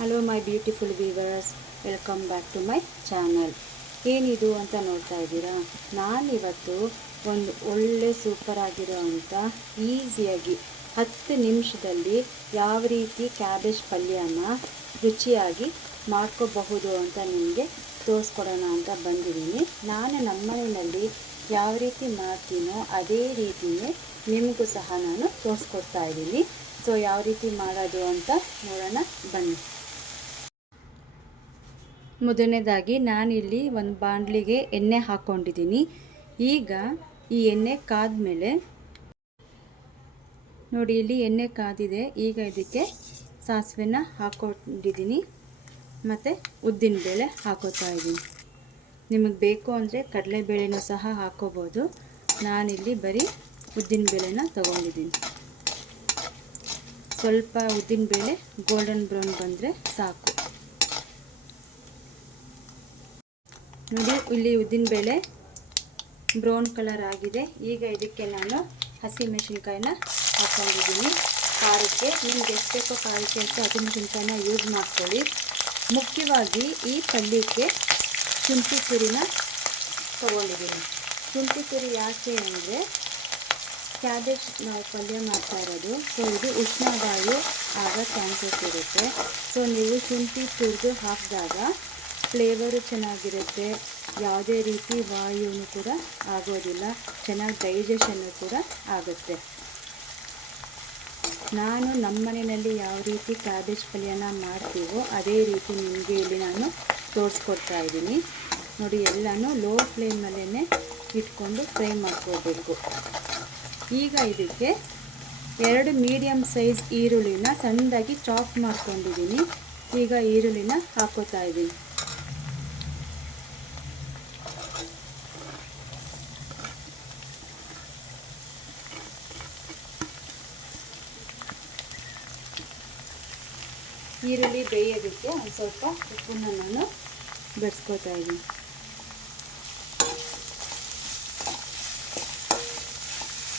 Hello my beautiful viewers, welcome back to my channel. ಏನಿದು ಅಂತ ನೋಡ್ತಾ ಇದ್ದೀರಾ? ನಾನಿವತ್ತು ಒಂದು ಒಳ್ಳೆ ಸೂಪರ್ ಆಗಿರೋ ಅಂಥ ಈಸಿಯಾಗಿ 10 ನಿಮಿಷದಲ್ಲಿ ಯಾವ ರೀತಿ ಕ್ಯಾಬೇಜ್ ಪಲ್ಯನ ರುಚಿಯಾಗಿ ಮಾಡ್ಕೋಬಹುದು ಅಂತ ನಿಮಗೆ ತೋರಿಸ್ಕೊಡೋಣ ಅಂತ ಬಂದಿದ್ದೀನಿ. ನಾನು ನಮ್ಮ ಮನೆಯಲ್ಲಿ ಯಾವ ರೀತಿ ಮಾಡ್ತೀನೋ ಅದೇ ರೀತಿಯೇ ನಿಮಗೂ ಸಹ ನಾನು ತೋರಿಸ್ಕೊಡ್ತಾ ಇದ್ದೀನಿ. ಸೊ ಯಾವ ರೀತಿ ಮಾಡೋದು ಅಂತ ನೋಡೋಣ ಬನ್ನಿ. ಮೊದಲನೇದಾಗಿ ನಾನಿಲ್ಲಿ ಒಂದು ಬಾಣಲಿಗೆ ಎಣ್ಣೆ ಹಾಕ್ಕೊಂಡಿದ್ದೀನಿ. ಈಗ ಈ ಎಣ್ಣೆ ಕಾದ್ಮೇಲೆ ನೋಡಿ, ಇಲ್ಲಿ ಎಣ್ಣೆ ಕಾದಿದೆ. ಈಗ ಇದಕ್ಕೆ ಸಾಸಿವೆನ ಹಾಕ್ಕೊಂಡಿದ್ದೀನಿ ಮತ್ತು ಉದ್ದಿನಬೇಳೆ ಹಾಕೋತಾ ಇದ್ದೀನಿ. ನಿಮಗೆ ಬೇಕು ಅಂದರೆ ಕಡಲೆಬೇಳೆನೂ ಸಹ ಹಾಕೋಬೋದು. ನಾನಿಲ್ಲಿ ಬರೀ ಉದ್ದಿನಬೇಳೆನ ತೊಗೊಂಡಿದ್ದೀನಿ. ಸ್ವಲ್ಪ ಉದ್ದಿನಬೇಳೆ ಗೋಲ್ಡನ್ ಬ್ರೌನ್ ಬಂದರೆ ಸಾಕು. ನೋಡಿ, ಇಲ್ಲಿ ಉದ್ದಿನಬೇಳೆ ಬ್ರೌನ್ ಕಲರ್ ಆಗಿದೆ. ಈಗ ಇದಕ್ಕೆ ನಾನು ಹಸಿಮೆಣಸಿನ್ಕಾಯಿನ ಹಾಕ್ಕೊಂಡಿದ್ದೀನಿ. ಖಾರಕ್ಕೆ ನಿಮ್ಗೆ ಎಷ್ಟು ಬೇಕೋ ಖಾರಕ್ಕೆ ಅಷ್ಟು ಹಸಿಮೆಣಸಿನ್ಕಾಯಿನ ಯೂಸ್ ಮಾಡ್ಕೊಳ್ಳಿ. ಮುಖ್ಯವಾಗಿ ಈ ಪಲ್ಯಕ್ಕೆ ಶುಂಠಿ ತುರಿನ ತೊಗೊಂಡಿದ್ದೀನಿ. ಶುಂಠಿ ತುರಿ ಯಾಕೆ ಅಂದರೆ ಕ್ಯಾಬೇಜ್ ನಾವು ಪಲ್ಯ ಮಾಡ್ತಾ ಇರೋದು, ಸೊ ಇದು ಉಷ್ಣವಾಯು ಆಗೋ ಚಾನ್ಸಸ್ ಇರುತ್ತೆ. ಸೊ ನೀವು ಶುಂಠಿ ತುರಿದು ಹಾಕಿದಾಗ ಫ್ಲೇವರು ಚೆನ್ನಾಗಿರುತ್ತೆ, ಯಾವುದೇ ರೀತಿ ವಾಯುವು ಕೂಡ ಆಗೋದಿಲ್ಲ, ಚೆನ್ನಾಗಿ ಡೈಜೆಷನ್ನು ಕೂಡ ಆಗುತ್ತೆ. ನಾನು ನಮ್ಮ ಮನೆಯಲ್ಲಿ ಯಾವ ರೀತಿ ಕ್ಯಾಬೇಜ್ ಪಲ್ಯನ ಮಾಡ್ತೀವೋ ಅದೇ ರೀತಿ ನಿಮಗೆ ಇಲ್ಲಿ ನಾನು ತೋರಿಸ್ಕೊಡ್ತಾ ಇದ್ದೀನಿ. ನೋಡಿ, ಎಲ್ಲನೂ ಲೋ ಫ್ಲೇಮಲ್ಲೇ ಇಟ್ಕೊಂಡು ಫ್ರೈ ಮಾಡ್ಕೋಬೇಕು. ಈಗ ಇದಕ್ಕೆ 2 ಮೀಡಿಯಮ್ ಸೈಜ್ ಈರುಳ್ಳಿನ ಸಣ್ಣದಾಗಿ ಚಾಪ್ ಮಾಡ್ಕೊಂಡಿದ್ದೀನಿ. ಈಗ ಈರುಳ್ಳಿನ ಹಾಕೋತಾ ಇದ್ದೀನಿ. ಈರುಳ್ಳಿ ಬೇಯೋದಕ್ಕೆ ಒಂದು ಸ್ವಲ್ಪ ಉಪ್ಪನ್ನು ನಾನು ಬೆರೆಸ್ಕೋತಾ ಇದ್ದೀನಿ.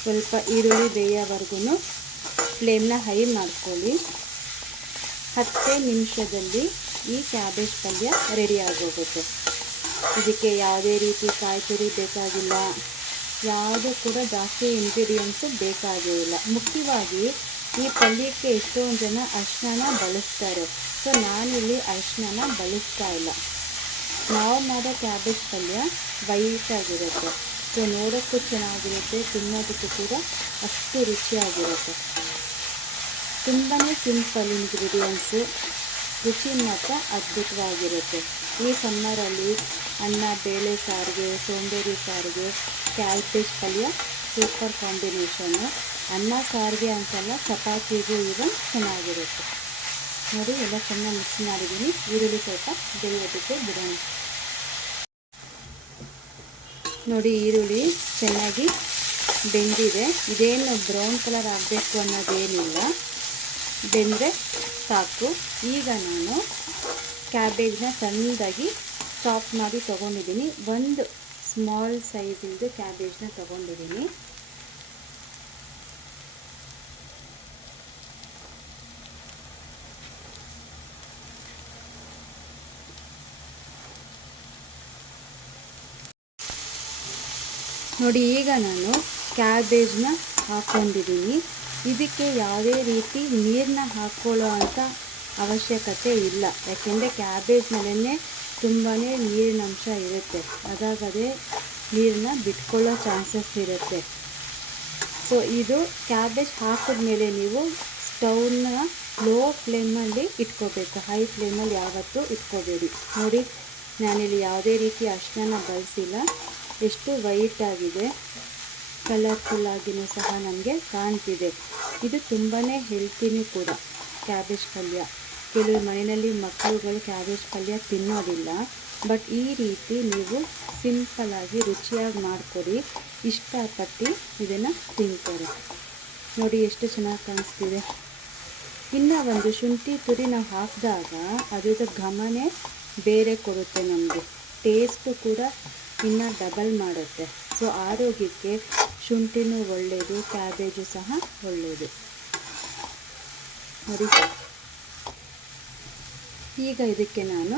ಸ್ವಲ್ಪ ಈರುಳ್ಳಿ ಬೇಯೋವರೆಗೂ ಫ್ಲೇಮ್ನ ಹೈ ಮಾಡ್ಕೊಳ್ಳಿ. 10 ನಿಮಿಷದಲ್ಲಿ ಈ ಕ್ಯಾಬೇಜ್ ಪಲ್ಯ ರೆಡಿ ಆಗೋಗುತ್ತೆ. ಇದಕ್ಕೆ ಯಾವುದೇ ರೀತಿ ಕಾಯಿ ತುರಿ ಬೇಕಾಗಿಲ್ಲ, ಯಾವುದೂ ಕೂಡ ಜಾಸ್ತಿ ಇಂಗ್ರೀಡಿಯೆಂಟ್ಸು ಬೇಕಾಗಿಲ್ಲ. ಮುಖ್ಯವಾಗಿ ಈ ಪಲ್ಯಕ್ಕೆ ಎಷ್ಟೊಂದು ಜನ ಅರಿಶಿನ ಬಳಸ್ತಾರೆ. ಸೊ ನಾನಿಲ್ಲಿ ಅರಿಶಿನ ಬಳಸ್ತಾ ಇಲ್ಲ. ನಾವು ಮಾಡೋ ಕ್ಯಾಬೇಜ್ ಪಲ್ಯ ವೈಟಾಗಿರುತ್ತೆ. ಸೊ ನೋಡೋಕ್ಕೂ ಚೆನ್ನಾಗಿರುತ್ತೆ, ತಿನ್ನೋದಕ್ಕೂ ಕೂಡ ಅಷ್ಟು ರುಚಿಯಾಗಿರುತ್ತೆ. ತುಂಬಾ ಸಿಂಪಲ್ ಇಂಗ್ರೀಡಿಯೆಂಟ್ಸು, ರುಚಿ ಮಾತ್ರ ಅದ್ಭುತವಾಗಿರುತ್ತೆ. ಈ ಸಮ್ಮರಲ್ಲಿ ಅನ್ನ ಬೇಳೆ ಸಾರಿಗೆ, ಸೋಂಬೇರಿ ಸಾರಿಗೆ ಕ್ಯಾಬೇಜ್ ಪಲ್ಯ ಸೂಪರ್ ಕಾಂಬಿನೇಷನ್ನು. ಅನ್ನ ಸಾರಿಗೆ ಅಂತಲ್ಲ, ಚಪಾತಿಗೂ ಈವನ್ ಚೆನ್ನಾಗಿರುತ್ತೆ. ನೋಡಿ, ಎಲ್ಲ ಚೆನ್ನಾಗಿ ಮಿಕ್ಸ್ ಮಾಡಿದ್ದೀನಿ. ಈರುಳ್ಳಿ ಸ್ವಲ್ಪ ಬೇಯೋದಕ್ಕೆ ಬಿಡೋಣ. ನೋಡಿ, ಈರುಳ್ಳಿ ಚೆನ್ನಾಗಿ ಬೆಂದಿದೆ. ಇದೇನು ಬ್ರೌನ್ ಕಲರ್ ಆಗಬೇಕು ಅನ್ನೋದೇನಿಲ್ಲ, ಬೆಂದರೆ ಸಾಕು. ಈಗ ನಾನು ಕ್ಯಾಬೇಜ್ನ ಸಣ್ಣದಾಗಿ ಚಾಪ್ ಮಾಡಿ ತೊಗೊಂಡಿದ್ದೀನಿ. ಒಂದು ಸ್ಮಾಲ್ ಸೈಜಿಂದು ಕ್ಯಾಬೇಜ್ನ ತೊಗೊಂಡಿದ್ದೀನಿ. ನೋಡಿ, ಈಗ ನಾನು ಕ್ಯಾಬೇಜ್ನ ಹಾಕ್ಕೊಂಡಿದ್ದೀನಿ. ಇದಕ್ಕೆ ಯಾವುದೇ ರೀತಿ ನೀರನ್ನ ಹಾಕ್ಕೊಳ್ಳೋ ಅಂಥ ಅವಶ್ಯಕತೆ ಇಲ್ಲ. ಯಾಕೆಂದರೆ ಕ್ಯಾಬೇಜ್ನಲ್ಲೇ ತುಂಬಾ ನೀರಿನ ಅಂಶ ಇರುತ್ತೆ, ಅದಾಗದೇ ನೀರನ್ನ ಬಿಟ್ಕೊಳ್ಳೋ ಚಾನ್ಸಸ್ ಇರುತ್ತೆ. ಸೊ ಇದು ಕ್ಯಾಬೇಜ್ ಹಾಕಿದ್ಮೇಲೆ ನೀವು ಸ್ಟವ್ನ ಲೋ ಫ್ಲೇಮಲ್ಲಿ ಇಟ್ಕೋಬೇಕು, ಹೈ ಫ್ಲೇಮಲ್ಲಿ ಯಾವತ್ತೂ ಇಟ್ಕೋಬೇಡಿ. ನೋಡಿ, ನಾನಿಲ್ಲಿ ಯಾವುದೇ ರೀತಿ ಅರಿಶಿನ ಬಳಸಿಲ್ಲ. ಎಷ್ಟು ವೈಟ್ ಆಗಿದೆ, ಕಲರ್ಫುಲ್ಲಾಗಿಯೂ ಸಹ ನಮಗೆ ಕಾಣ್ತಿದೆ. ಇದು ತುಂಬಾ ಹೆಲ್ತಿನೂ ಕೂಡ ಕ್ಯಾಬೇಜ್ ಪಲ್ಯ. ಕೆಲವು ಮನೆಯಲ್ಲಿ ಮಕ್ಕಳುಗಳು ಕ್ಯಾಬೇಜ್ ಪಲ್ಯ ತಿನ್ನೋದಿಲ್ಲ, ಬಟ್ ಈ ರೀತಿ ನೀವು ಸಿಂಪಲ್ಲಾಗಿ ರುಚಿಯಾಗಿ ಮಾಡಿಕೊಡಿ, ಇಷ್ಟಪಟ್ಟು ಇದನ್ನು ತಿಂತಾರೆ. ನೋಡಿ, ಎಷ್ಟು ಚೆನ್ನಾಗಿ ಕಾಣಿಸ್ತಿದೆ. ಇನ್ನು ಒಂದು ಶುಂಠಿ ತುರಿ ನಾವು ಹಾಕಿದಾಗ ಅದರ ಘಮನೇ ಬೇರೆ ಕೊಡುತ್ತೆ, ನಮಗೆ ಟೇಸ್ಟು ಕೂಡ ಇನ್ನು ಡಬಲ್ ಮಾಡುತ್ತೆ. ಸೊ ಆರೋಗ್ಯಕ್ಕೆ ಶುಂಠಿನೂ ಒಳ್ಳೆಯದು, ಕ್ಯಾಬೇಜು ಸಹ ಒಳ್ಳೆಯದು. ನೋಡಿ, ಈಗ ಇದಕ್ಕೆ ನಾನು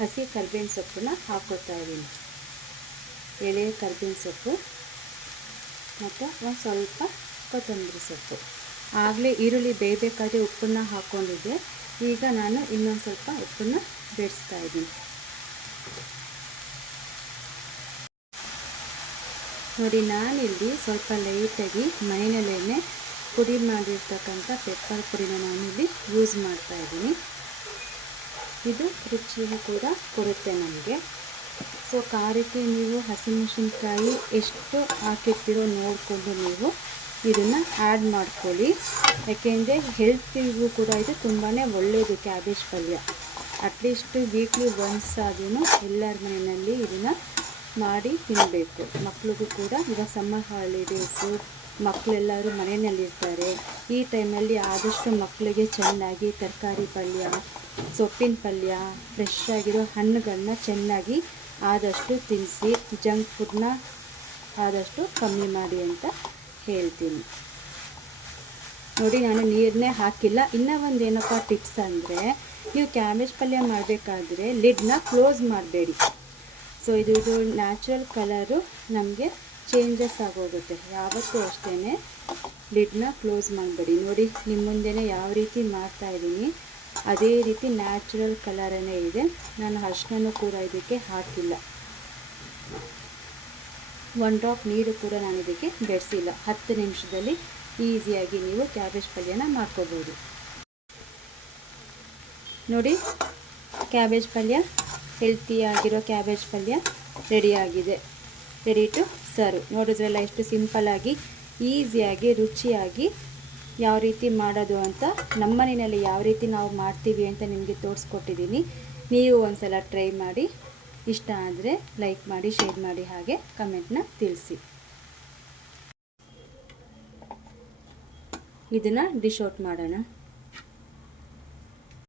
ಹಸಿ ಕರಿಬೇವಿನ ಸೊಪ್ಪನ್ನ ಹಾಕೋತಾ ಇದ್ದೀನಿ. ಎಳೆ ಕರಿಬೇವಿನ ಸೊಪ್ಪು ಮತ್ತು ಒಂದು ಸ್ವಲ್ಪ ಕೊತ್ತಂಬರಿ ಸೊಪ್ಪು. ಆಗಲೇ ಈರುಳ್ಳಿ ಬೇಯಬೇಕಾದ್ರೆ ಉಪ್ಪನ್ನು ಹಾಕ್ಕೊಂಡಿದ್ದೆ. ಈಗ ನಾನು ಇನ್ನೊಂದು ಸ್ವಲ್ಪ ಉಪ್ಪನ್ನು ಬೇಯಿಸ್ತಾ ಇದ್ದೀನಿ. ನೋಡಿ, ನಾನಿಲ್ಲಿ ಸ್ವಲ್ಪ ಲೈಟಾಗಿ ಮನೆಯಲ್ಲೇ ಪುಡಿ ಮಾಡಿರ್ತಕ್ಕಂಥ ಪೆಪ್ಪರ್ ಪುಡಿನ ನಾನಿಲ್ಲಿ ಯೂಸ್ ಮಾಡ್ತಾ ಇದ್ದೀನಿ. ಇದು ರುಚಿಯನ್ನು ಕೂಡ ಕೊಡುತ್ತೆ ನಮಗೆ. ಸೊ ಖಾರಕ್ಕೆ ನೀವು ಹಸಿಮೆಣಸಿನ್ಕಾಯಿ ಎಷ್ಟು ಹಾಕಿರ್ತೀರೋ ನೋಡಿಕೊಂಡು ನೀವು ಇದನ್ನು ಆ್ಯಡ್ ಮಾಡ್ಕೊಳ್ಳಿ. ಯಾಕೆಂದರೆ ಹೆಲ್ತಿಗೂ ಕೂಡ ಇದು ತುಂಬಾ ಒಳ್ಳೆಯದು. ಕ್ಯಾಬೇಜ್ ಪಲ್ಯ ಅಟ್ಲೀಸ್ಟ್ ವೀಕ್ಲಿ ಒನ್ಸ್ ಆದ್ರೂ ಎಲ್ಲರ ಮನೆಯಲ್ಲಿ ಇದನ್ನು ಮಾಡಿ ತಿನ್ನಬೇಕು. ಮಕ್ಳಿಗೂ ಕೂಡ ಈಗ ಸಮ್ಮರ್ ಹಾಲಿಡೇಸು, ಮಕ್ಕಳೆಲ್ಲರೂ ಮನೆಯಲ್ಲಿರ್ತಾರೆ. ಈ ಟೈಮಲ್ಲಿ ಆದಷ್ಟು ಮಕ್ಕಳಿಗೆ ಚೆನ್ನಾಗಿ ತರಕಾರಿ ಪಲ್ಯ, ಸೊಪ್ಪಿನ ಪಲ್ಯ, ಫ್ರೆಶ್ ಆಗಿರೋ ಹಣ್ಣುಗಳನ್ನ ಚೆನ್ನಾಗಿ ಆದಷ್ಟು ತಿನ್ನಿಸಿ. ಜಂಕ್ ಫುಡ್ನ ಆದಷ್ಟು ಕಮ್ಮಿ ಮಾಡಿ ಅಂತ ಹೇಳ್ತೀನಿ. ನೋಡಿ, ನಾನು ನೀರನ್ನೇ ಹಾಕಿಲ್ಲ. ಇನ್ನೂ ಒಂದು ಏನಪ್ಪ ಟಿಪ್ಸ್ ಅಂದರೆ, ನೀವು ಕ್ಯಾಬೇಜ್ ಪಲ್ಯ ಮಾಡಬೇಕಾದ್ರೆ ಲಿಡ್ನ ಕ್ಲೋಸ್ ಮಾಡಬೇಡಿ. ಸೊ ಇದು ನ್ಯಾಚುರಲ್ ಕಲರು ನಮಗೆ ಚೇಂಜಸ್ ಆಗೋಗುತ್ತೆ. ಯಾವತ್ತೂ ಅಷ್ಟೇ ಲಿಡ್ನ ಕ್ಲೋಸ್ ಮಾಡಬೇಡಿ. ನೋಡಿ, ನಿಮ್ಮ ಮುಂದೆನೇ ಯಾವ ರೀತಿ ಮಾಡ್ತಾಯಿದ್ದೀನಿ ಅದೇ ರೀತಿ ನ್ಯಾಚುರಲ್ ಕಲರೇ ಇದೆ. ನಾನು ಅರಿಶಿನ ಕೂಡ ಇದಕ್ಕೆ ಹಾಕಿಲ್ಲ. 1 ಡ್ರಾಪ್ ನೀರು ಕೂಡ ನಾನು ಇದಕ್ಕೆ ಬೆರೆಸಿಲ್ಲ. 10 ನಿಮಿಷದಲ್ಲಿ ಈಸಿಯಾಗಿ ನೀವು ಕ್ಯಾಬೇಜ್ ಪಲ್ಯನ ಮಾಡ್ಕೋಬೋದು. ನೋಡಿ, ಕ್ಯಾಬೇಜ್ ಪಲ್ಯ, ಹೆಲ್ತಿಯಾಗಿರೋ ಕ್ಯಾಬೇಜ್ ಪಲ್ಯ ರೆಡಿಯಾಗಿದೆ. Ready to serve. ನೋಡಿದ್ರಲ್ಲ ಎಷ್ಟು ಸಿಂಪಲ್ಲಾಗಿ, ಈಸಿಯಾಗಿ, ರುಚಿಯಾಗಿ ಯಾವ ರೀತಿ ಮಾಡೋದು ಅಂತ ನಮ್ಮ ಮನೆಯಲ್ಲಿ ಯಾವ ರೀತಿ ನಾವು ಮಾಡ್ತೀವಿ ಅಂತ ನಿಮಗೆ ತೋರಿಸ್ಕೊಟ್ಟಿದ್ದೀನಿ. ನೀವು ಒಂದು ಸಲ ಟ್ರೈ ಮಾಡಿ. ಇಷ್ಟ ಆದರೆ ಲೈಕ್ ಮಾಡಿ, ಶೇರ್ ಮಾಡಿ, ಹಾಗೆ ಕಮೆಂಟ್ನ ತಿಳಿಸಿ. ಇದನ್ನು ಡಿಶ್ ಔಟ್ ಮಾಡೋಣ.